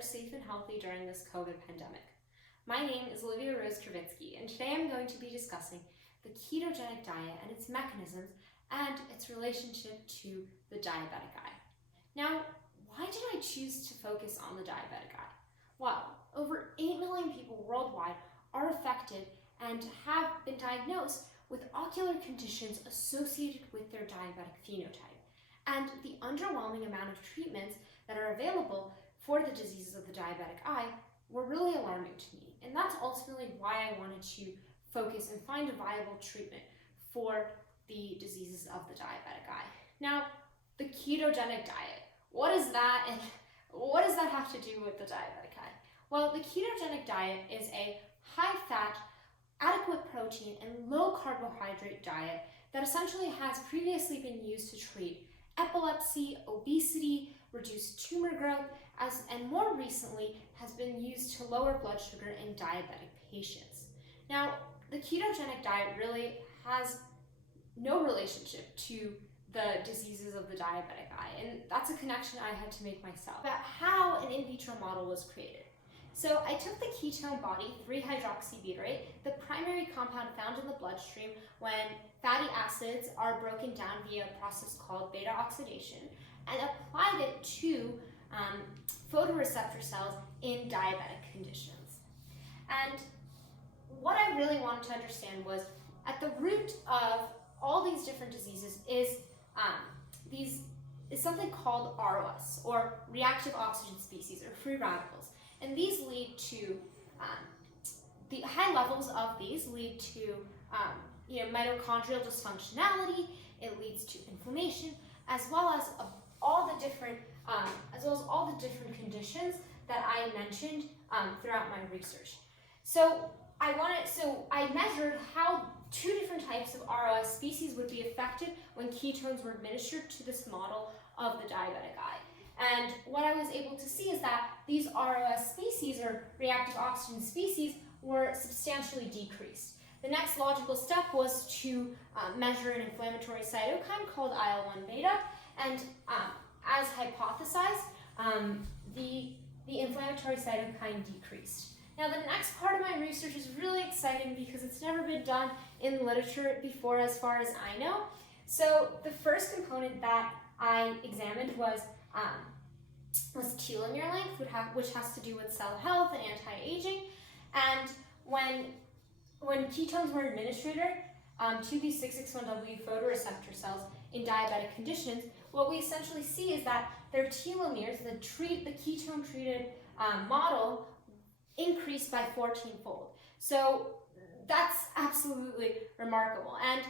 are safe and healthy during this COVID pandemic. My name is Olivia Krivitsky, and today I'm going to be discussing the ketogenic diet and its mechanisms and its relationship to the diabetic eye. Now, why did I choose to focus on the diabetic eye? Well, over 8 million people worldwide are affected and have been diagnosed with ocular conditions associated with their diabetic phenotype. And the underwhelming amount of treatments that are available for the diseases of the diabetic eye were really alarming to me. And that's ultimately why I wanted to focus and find a viable treatment for the diseases of the diabetic eye. Now, the ketogenic diet, what is that and what does that have to do with the diabetic eye? Well, the ketogenic diet is a high-fat, adequate protein, and low-carbohydrate diet that essentially has previously been used to treat epilepsy, obesity, reduce tumor growth, and more recently has been used to lower blood sugar in diabetic patients. Now, the ketogenic diet really has no relationship to the diseases of the diabetic eye, and that's a connection I had to make myself. About how an in vitro model was created. So I took the ketone body, 3-hydroxybutyrate, the primary compound found in the bloodstream when fatty acids are broken down via a process called beta oxidation, and applied it to photoreceptor cells in diabetic conditions. And what I really wanted to understand was, at the root of all these different diseases is something called ROS, or reactive oxygen species, or free radicals. And these lead to, the high levels of these lead to mitochondrial dysfunctionality. It leads to inflammation, as well as all the different conditions that I mentioned throughout my research. So I measured how 2 different types of ROS species would be affected when ketones were administered to this model of the diabetic eye. And what I was able to see is that these ROS species, or reactive oxygen species, were substantially decreased. The next logical step was to measure an inflammatory cytokine called IL-1 beta, and as hypothesized, the inflammatory cytokine decreased. Now, the next part of my research is really exciting because it's never been done in literature before, as far as I know. So the first component that I examined was telomere length, which has to do with cell health and anti-aging. And when ketones were administered to these 661W photoreceptor cells in diabetic conditions, what we essentially see is that their telomeres, the ketone-treated model, increased by 14-fold. So that's absolutely remarkable. And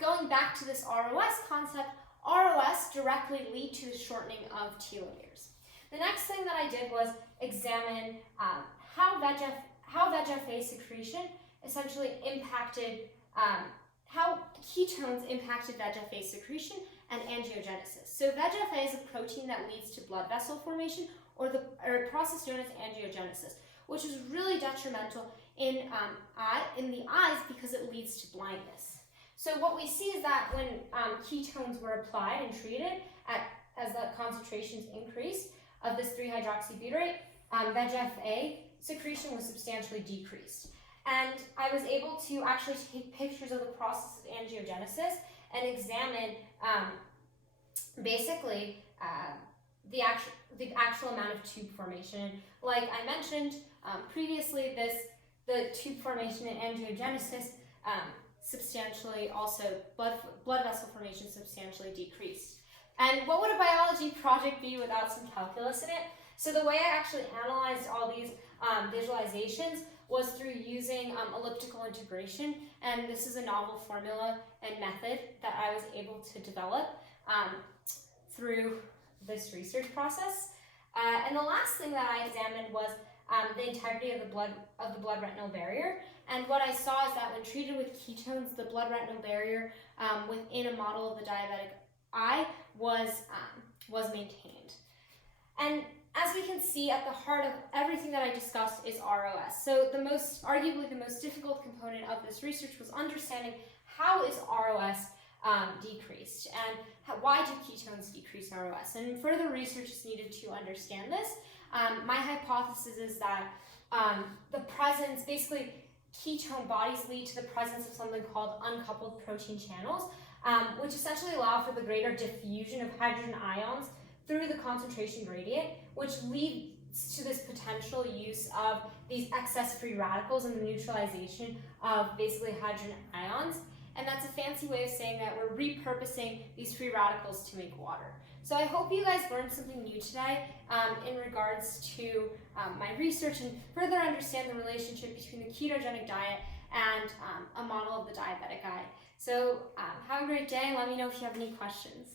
going back to this ROS concept, ROS directly lead to the shortening of telomeres. The next thing that I did was examine how VEGF-A secretion essentially impacted, how ketones impacted VEGF-A secretion and angiogenesis. So VEGF-A is a protein that leads to blood vessel formation, or a process known as angiogenesis, which is really detrimental in the eyes because it leads to blindness. So what we see is that when ketones were applied and treated as the concentrations increased of this 3-hydroxybutyrate, VEGF-A secretion was substantially decreased. And I was able to actually take pictures of the process of angiogenesis and examine the actual amount of tube formation. Like I mentioned previously, the tube formation in angiogenesis substantially also, blood vessel formation substantially decreased. And what would a biology project be without some calculus in it? So the way I actually analyzed all these visualizations was through using elliptical integration, and this is a novel formula and method that I was able to develop through this research process. And the last thing that I examined was the integrity of the blood-retinal barrier. And what I saw is that when treated with ketones, the blood-retinal barrier within a model of the diabetic eye was maintained. And as we can see, at the heart of everything that I discussed is ROS. So arguably the most difficult component of this research was understanding how is ROS decreased, and why do ketones decrease ROS? And further research is needed to understand this. My hypothesis is that the presence, basically ketone bodies lead to the presence of something called uncoupled protein channels, which essentially allow for the greater diffusion of hydrogen ions through the concentration gradient, which leads to this potential use of these excess free radicals and the neutralization of basically hydrogen ions. And that's a fancy way of saying that we're repurposing these free radicals to make water. So I hope you guys learned something new today in regards to my research and further understand the relationship between the ketogenic diet and a model of the diabetic eye. So have a great day and let me know if you have any questions.